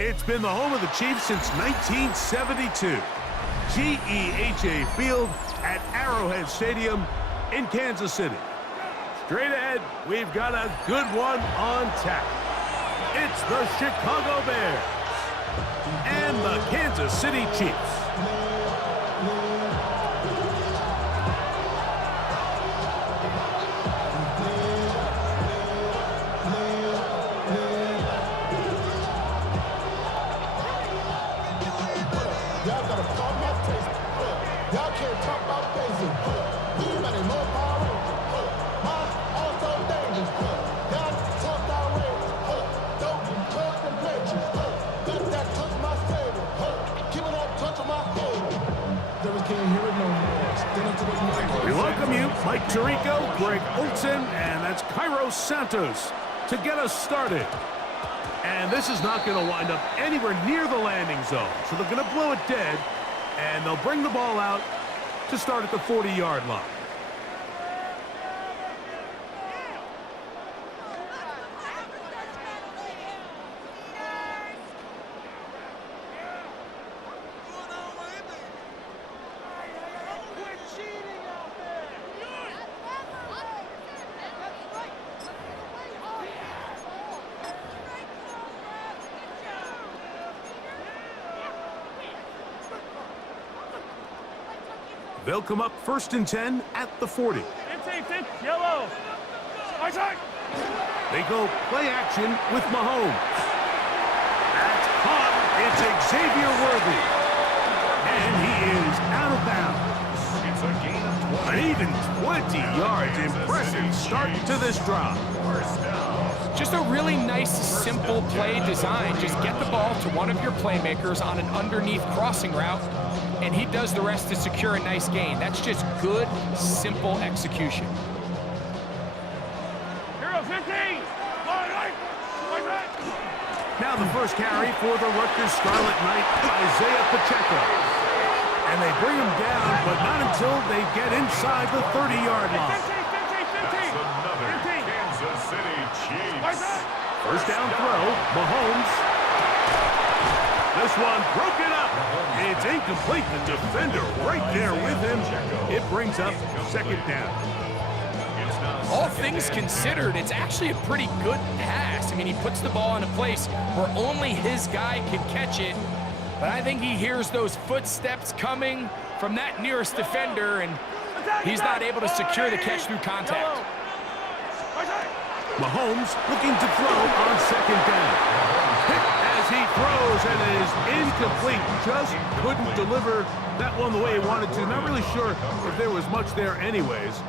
It's been the home of the Chiefs since 1972. GEHA Field at Arrowhead Stadium in Kansas City. Straight ahead, we've got a good one on tap. It's the Chicago Bears and the Kansas City Chiefs. We welcome you, Mike Tirico, Greg Olson, and that's Cairo Santos to get us started. And this is not going to wind up anywhere near the landing zone, so they're going to blow it dead, and they'll bring the ball out to start at the 40-yard line. They'll come up 1st and 10 at the 40. Yellow. They go play action with Mahomes. That's caught. It's Xavier Worthy. And he is out of bounds. It's a gain of 20. An even 20 yards. Impressive start to this drive. Just a really nice, simple play design. Just get the ball to one of your playmakers on an underneath crossing route, and he does the rest to secure a nice gain. That's just good, simple execution. Hero 15. Now the first carry for the Rutgers Scarlet Knight, Isaiah Pacheco. And they bring him down, but not until they get inside the 30-yard line. That's another Kansas City Chiefs. First down throw, Mahomes. This one broken up. It's incomplete. The defender right there with him. It brings up 2nd down. All things considered, it's actually a pretty good pass. I mean, he puts the ball in a place where only his guy can catch it. But I think he hears those footsteps coming from that nearest defender, and he's not able to secure the catch through contact. Mahomes looking to throw on 2nd down. Hit as he throws, and it is incomplete. Just couldn't deliver that one the way he wanted to. Not really sure if there was much there anyways.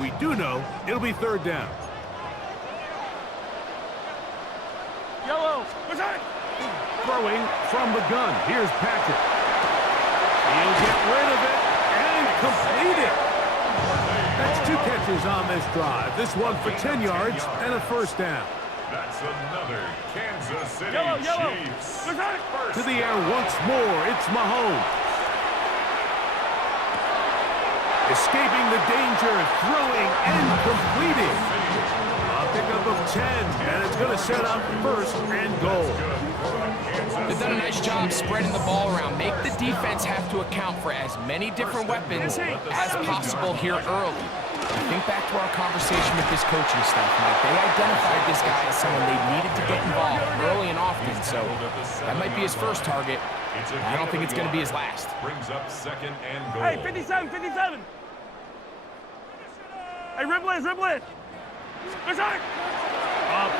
We do know it'll be 3rd down. Yellow. Throwing from the gun. Here's Patrick. He'll get rid of it and complete it. That's 2 catches on this drive. This one for 10 yards and a 1st down. That's another Kansas City Chiefs. To the air once more. It's Mahomes. Escaping the danger, throwing and completing. A pickup of 10, and it's going to set up 1st and goal. They've done a nice job spreading the ball around. Make the defense have to account for as many different weapons as possible here early. Think back to our conversation with this coaching staff, Mike. They identified this guy as someone they needed to get involved early and often, so that might be his first target. I don't think it's going to be his last. Brings up 2nd and goal. Hey, 57. Hey, ribble it.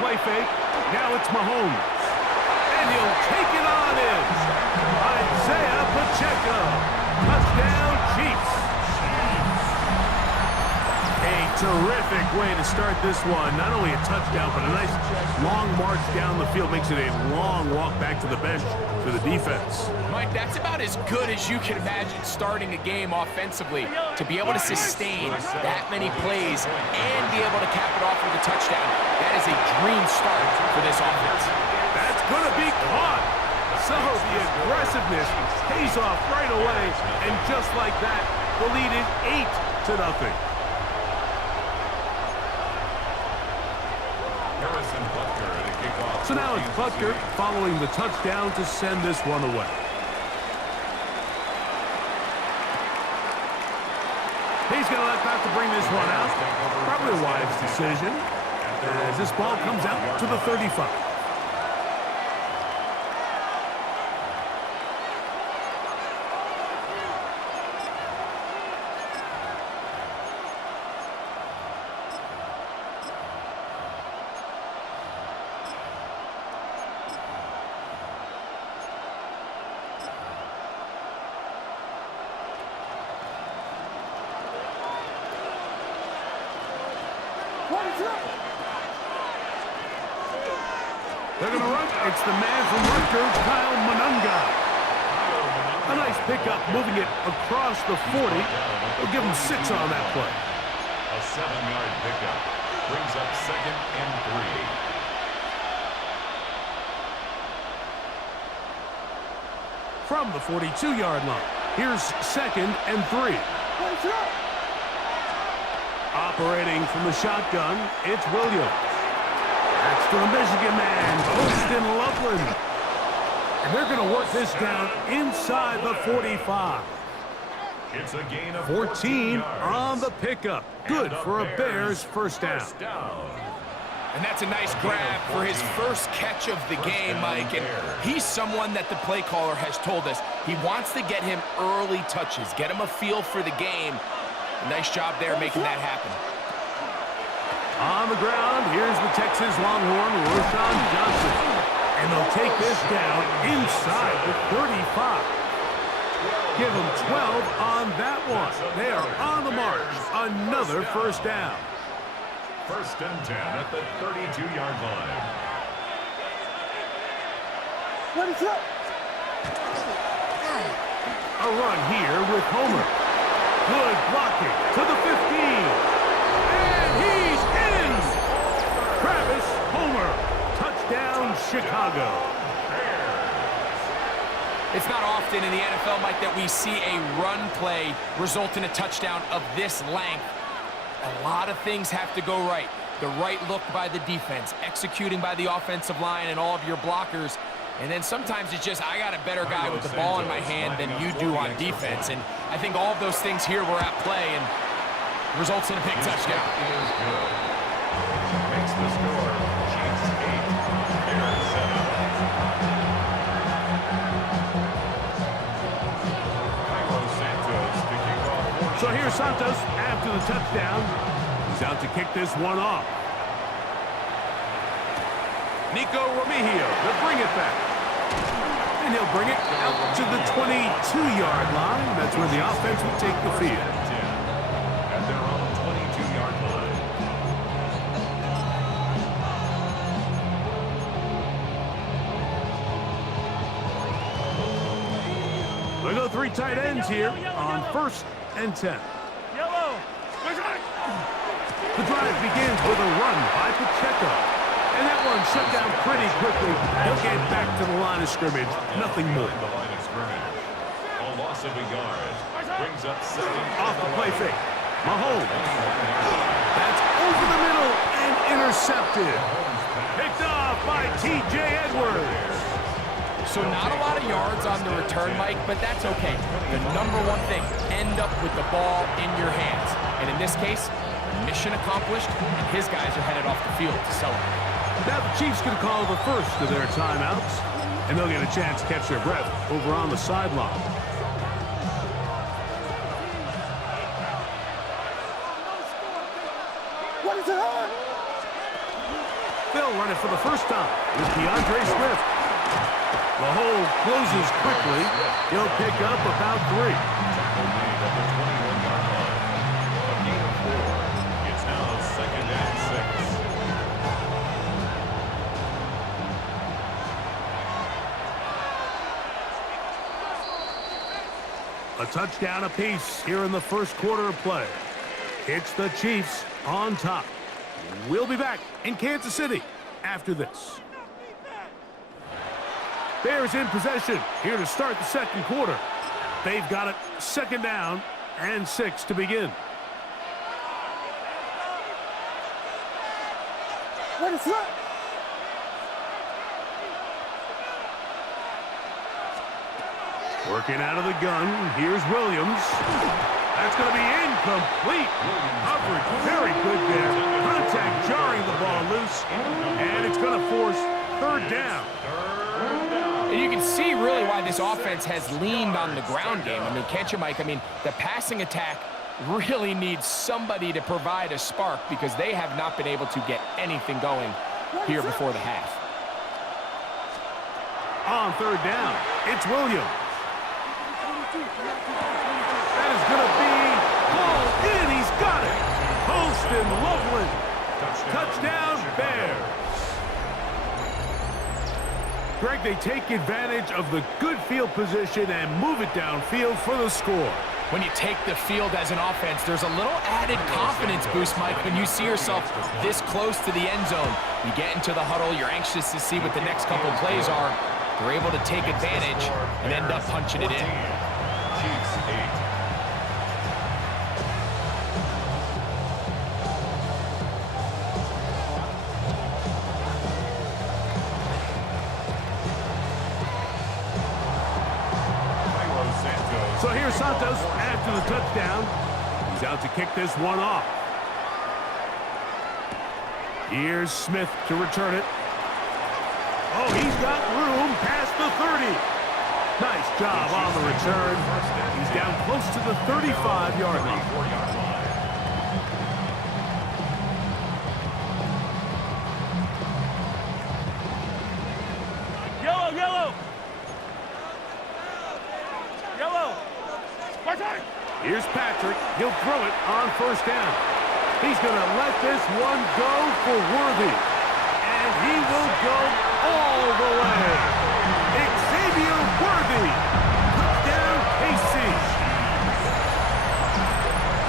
Play fake. Now it's Mahomes. And he'll take it on in. Isaiah Pacheco. Touchdown, Chiefs. A terrific way to start this one. Not only a touchdown, but a nice long march down the field. Makes it a long walk back to the bench for the defense. Mike, that's about as good as you can imagine starting a game offensively. To be able to sustain that many plays and be able to cap it off with a touchdown, that is a dream start for this offense. That's going to be caught. So the aggressiveness pays off right away. And just like that, the lead is 8-0. So now it's Butker following the touchdown to send this one away. He's going to let that to bring this one out. Probably a wise decision as this ball comes out to the 35. They're going to run. It's the man from Rutgers, Kyle Manunga. A nice pickup, moving it across the 40. We'll give him 6 on that play. A 7-yard pickup brings up 2nd and 3. From the 42-yard line, here's 2nd and 3. Operating from the shotgun, it's Williams. That's to the Michigan man, Poston Loveland. And they're going to work this down inside the 45. It's a gain of 14 yards. on the pickup. Good for a Bears first down. And that's a nice grab for his first catch of the game, Mike. And he's someone that the play caller has told us he wants to get him early touches, get him a feel for the game. A nice job there making that happen. On the ground, here's the Texas Longhorn, Roshan Johnson. And they'll take this down inside the 35. Give them 12 on that one. They are on the march. Another first down. 1st and 10 at the 32-yard line. A run here with Homer. Good blocking to the 15. And he's in! Travis Homer. Touchdown, Chicago. It's not often in the NFL, Mike, that we see a run play result in a touchdown of this length. A lot of things have to go right. The right look by the defense, executing by the offensive line and all of your blockers. And then sometimes it's just, I got a better guy with the ball in my hand than you do on defense. And I think all of those things here were at play and results in a big touchdown. Is good. Makes the score. Chiefs 8, Bears 7. So here's Santos after the touchdown. He's out to kick this one off. Nico Remigio will bring it back. And he'll bring it out to the 22-yard line. That's where the offense will take the field. At their own 22-yard line. We'll go 3 tight ends here on 1st and 10. Yellow. The drive begins with a run by Pacheco. And that one shut down pretty quickly. He'll get back to the line of scrimmage. Nothing more. The line of scrimmage. A loss of a yard. Brings up 7. Off the play fake. Mahomes. That's over the middle and intercepted. Picked off by T.J. Edwards. So not a lot of yards on the return, Mike, but that's okay. The number one thing, end up with the ball in your hands. And in this case, mission accomplished, and his guys are headed off the field to celebrate. Now the Chiefs can call the first of their timeouts, and they'll get a chance to catch their breath over on the sideline. They'll run it for the first time with DeAndre Swift. The hole closes quickly. He'll pick up about 3. A gain of 4. It's now 2nd and 6. A touchdown apiece here in the first quarter of play. It's the Chiefs on top. We'll be back in Kansas City after this. Bears in possession here to start the second quarter. They've got it 2nd down and 6 to begin. Working out of the gun. Here's Williams. That's going to be incomplete. Coverage very good there. Contact jarring the ball loose. And it's going to force third down. And you can see really why this offense has leaned on the ground game. I mean, can't you, Mike? I mean, the passing attack really needs somebody to provide a spark because they have not been able to get anything going here before the half. On third down, it's Williams. That is going to be ball in. He's got it. Post and Loveland. Touchdown, Bears. Greg, they take advantage of the good field position and move it downfield for the score. When you take the field as an offense, there's a little added confidence boost, Mike, when you see yourself this close to the end zone. You get into the huddle, you're anxious to see what the next couple plays are. They're able to take advantage and end up punching it in. Chiefs 8. So here's Santos after the touchdown. He's out to kick this one off. Here's Smith to return it. Oh, he's got room past the 30. Nice job on the return. He's down close to the 35-yard line. Yellow, yellow. Yellow. Here's Patrick. He'll throw it on first down. He's going to let this one go for Worthy. And he will go all the way. Xavier Worthy. Touchdown, KC.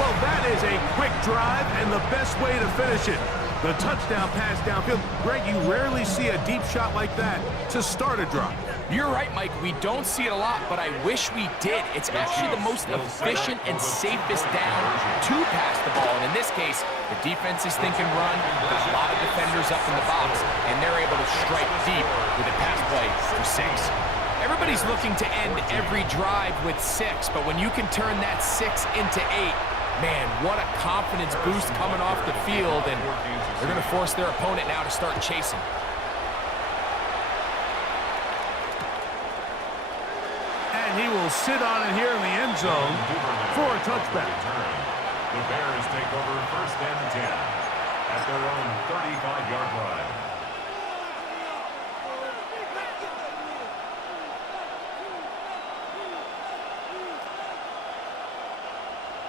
Well, that is a quick drive and the best way to finish it. The touchdown pass downfield. Greg, you rarely see a deep shot like that to start a drive. You're right, Mike. We don't see it a lot, but I wish we did. It's actually the most efficient and safest down to pass the ball. And in this case, the defense is thinking run. There's a lot of defenders up in the box, and they're able to strike deep with a pass play for 6. Everybody's looking to end every drive with 6, but when you can turn that 6 into 8, man, what a confidence boost coming off the field, and they're going to force their opponent now to start chasing. And he will sit on it here in the end zone for a touchback. The Bears take over first and 10 at their own 35-yard line.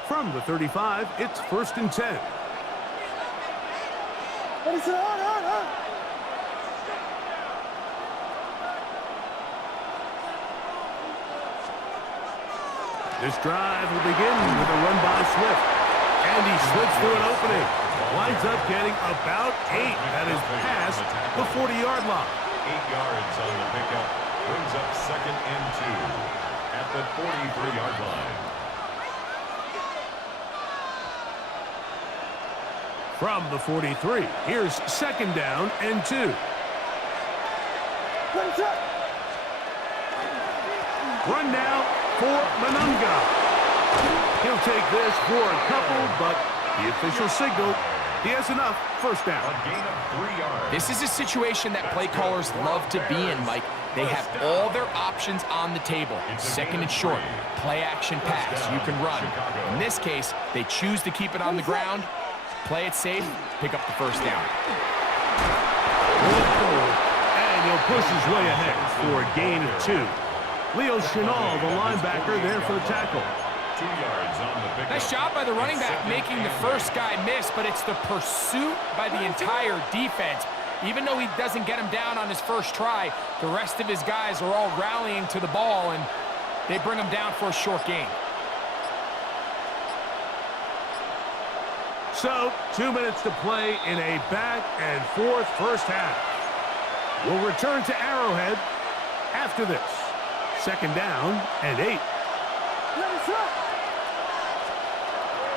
From the 35, it's first and 10. This drive will begin with a run by Swift. And he slips through an opening. Winds up getting about 8. That is past the 40-yard line. 8 yards on the pickup. Brings up second and 2 at the 43-yard line. From the 43, here's second down and 2. Run now for Manunga. He'll take this for a couple, but the official signal, he has enough. First down. A gain of 3 yards. This is a situation that play callers love to be in, Mike. They have all their options on the table. Second and short, play action pass, you can run. In this case, they choose to keep it on the ground, play it safe, pick up the first down. And he'll push his way ahead for a gain of 2. Leo Chenal, the linebacker, there for the tackle. 2 yards on the pickup. Nice job by the running back making the first guy miss, but it's the pursuit by the entire defense. Even though he doesn't get him down on his first try, the rest of his guys are all rallying to the ball, and they bring him down for a short gain. So, 2 minutes to play in a back-and-forth first half. We'll return to Arrowhead after this. Second down and 8.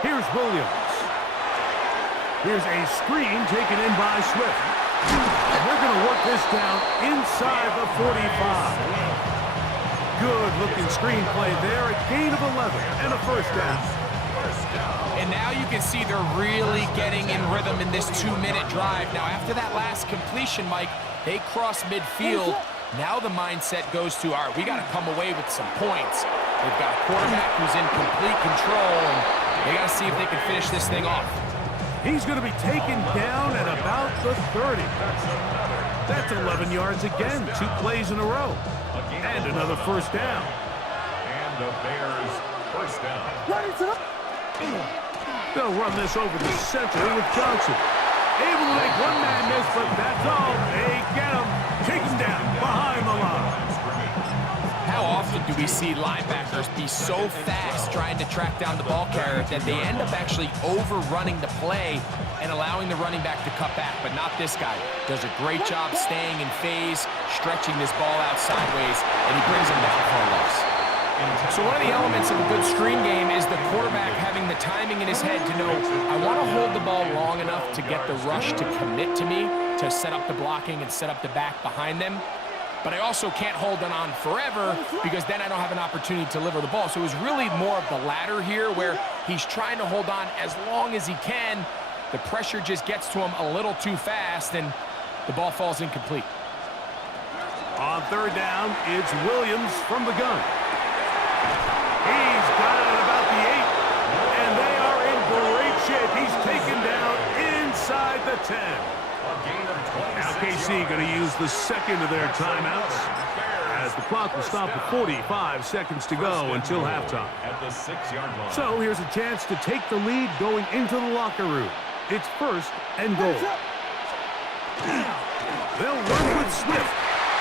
Here's Williams. Here's a screen taken in by Swift. And they're going to work this down inside the 45. Good-looking screenplay there, a gain of 11 and a first down. And now you can see they're really getting in rhythm in this 2-minute drive. Now, after that last completion, Mike, they cross midfield. Now the mindset goes to, all right, we got to come away with some points. They've got a quarterback who's in complete control, and they got to see if they can finish this thing off. He's going to be taken down at about the 30. That's 11 yards again, 2 plays in a row. And another first down. And the Bears first down. They'll run this over the center with Johnson. Able to make one man miss, but that's all. They get him. Take him down behind the line. How often do we see linebackers be so fast trying to track down the ball carrier that they end up actually overrunning the play and allowing the running back to cut back? But not this guy. Does a great job staying in phase, stretching this ball out sideways, and he brings him down for a loss. So one of the elements of a good screen game is the quarterback having the timing in his head to know, I want to hold the ball long enough to get the rush to commit to me, to set up the blocking and set up the back behind them. But I also can't hold it on forever because then I don't have an opportunity to deliver the ball. So it was really more of the latter here where he's trying to hold on as long as he can. The pressure just gets to him a little too fast and the ball falls incomplete. On third down, it's Williams from the gun. He's got it at about the 8, and they are in great shape. He's taken down inside the 10. Now KC going to use the second of their timeouts as the clock will stop with 45 seconds to go until halftime. At the 6-yard line. So here's a chance to take the lead going into the locker room. It's first and goal. They'll run with Swift,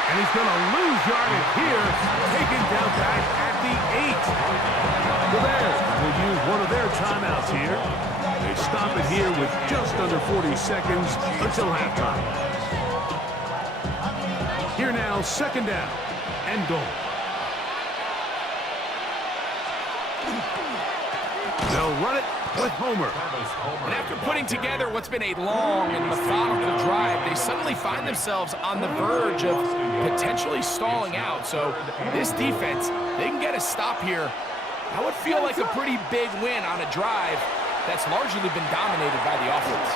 and he's going to lose yardage here, taken down back at the 8. The Bears will use one of their timeouts here. They stop it here with just under 40 seconds until halftime. Here now, second down and goal. They'll run it with Homer. And after putting together what's been a long and methodical drive, they suddenly find themselves on the verge of potentially stalling out. So this defense, they can get a stop here. That would feel like a pretty big win on a drive that's largely been dominated by the offense.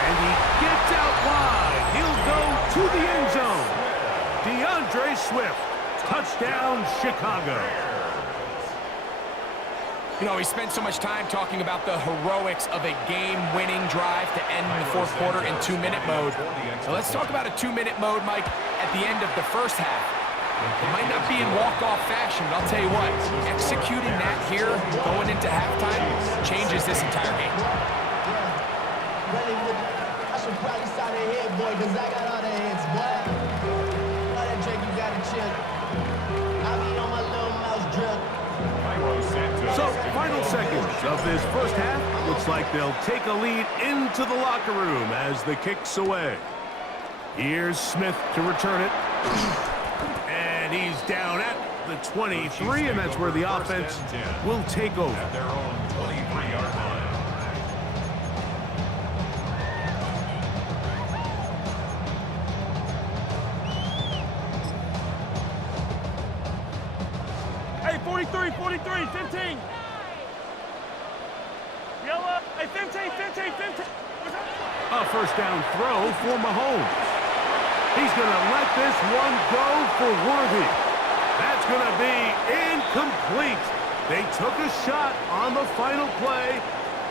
And he gets out wide. He'll go to the end zone. DeAndre Swift, touchdown Chicago. You know, we spent so much time talking about the heroics of a game-winning drive to end the fourth quarter in 2-minute mode. So let's talk about a 2-minute mode, Mike, at the end of the first half. It might not be in walk-off fashion, but I'll tell you what, executing that here, going into halftime, changes this entire game. I should probably start a head, boy, because I got all the heads, boy. All that drink, you gotta chill. I'll be on my little mouse drill. So, final seconds of this first half. Looks like they'll take a lead into the locker room as the kick's away. Here's Smith to return it. And he's down at the 23, and that's where the offense will take over. At their own 23-yard line. Hey, 43, 43, 15. Yellow. Hey, 15, 15, 15. A first down throw for Mahomes. He's going to let this one go for Worthy. That's going to be incomplete. They took a shot on the final play.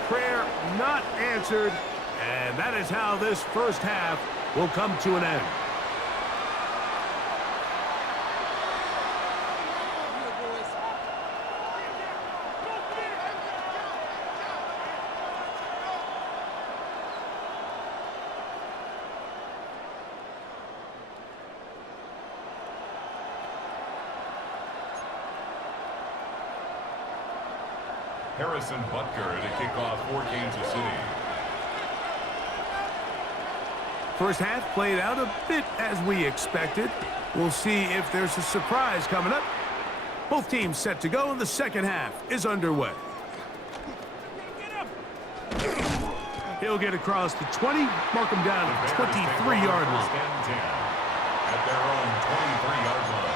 Prayer not answered. And that is how this first half will come to an end. Harrison Butker to kick off for Kansas City. First half played out a bit as we expected. We'll see if there's a surprise coming up. Both teams set to go, and the second half is underway. He'll get across the 20, mark him down at the 23-yard line. At their own 23-yard line.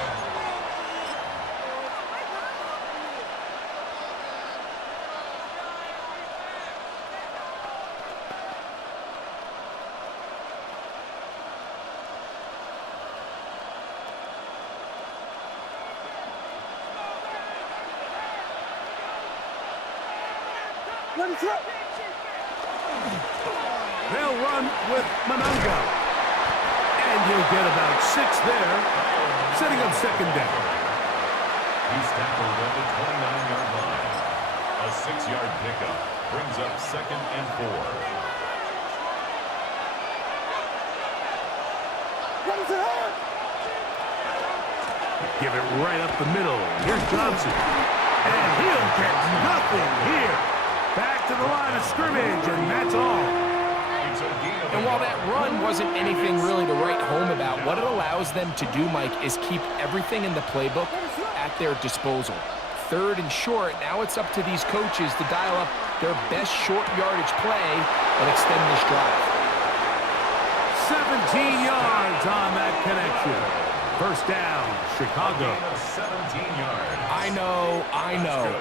They'll run with Monunga. And he'll get about 6 there, setting up second down. He's tackled at the 29-yard line. A 6-yard pickup brings up second and 4. Give it right up the middle. Here's Johnson. And he'll get nothing here. Back to the line of scrimmage, and that's all. And while that run wasn't anything really to write home about, what it allows them to do, Mike, is keep everything in the playbook at their disposal. Third and short, now it's up to these coaches to dial up their best short yardage play and extend this drive. 17 yards on that connection. First down, Chicago. 17 yards. I know,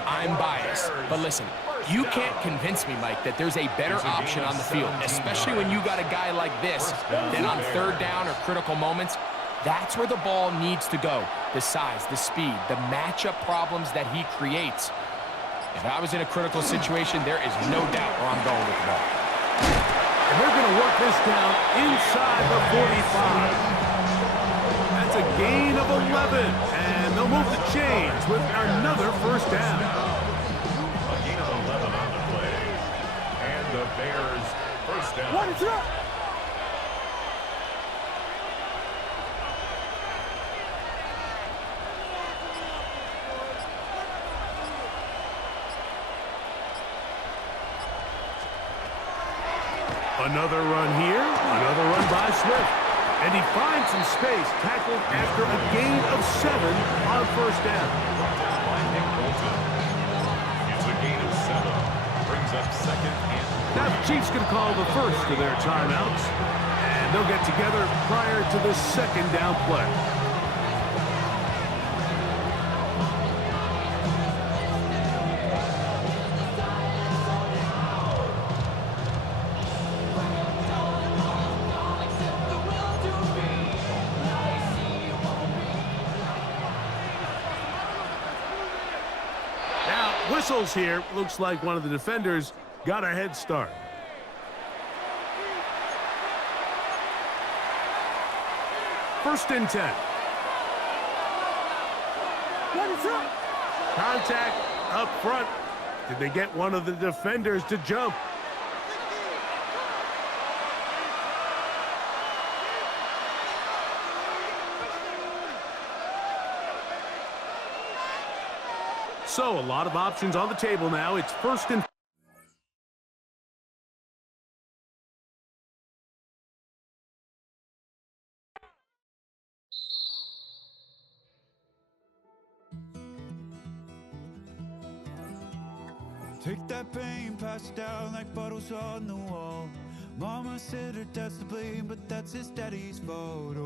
I'm biased. But listen, you can't convince me, Mike, that there's a better option on the field, especially when you got a guy like this, then on third down or critical moments, that's where the ball needs to go. The size, the speed, the matchup problems that he creates. If I was in a critical situation, there is no doubt where I'm going with the ball. And they're going to work this down inside the 45. That's a gain of 11, and they'll move the chains with another first down. A gain of 11 on the play. And the Bears first down. Another run here, another run by Swift. And he finds some space, tackled after a gain of 7 on first down. It's a gain of 7. Brings up second and 3. Now the Chiefs can call the first of their timeouts. And they'll get together prior to the second down play. Whistles here. Looks like one of the defenders got a head start. First and 10. Contact up front. Did they get one of the defenders to jump? So, a lot of options on the table now. It's first and... Take that pain, pass it down like bottles on the wall. Mama said her dad's to blame, but that's his daddy's fault.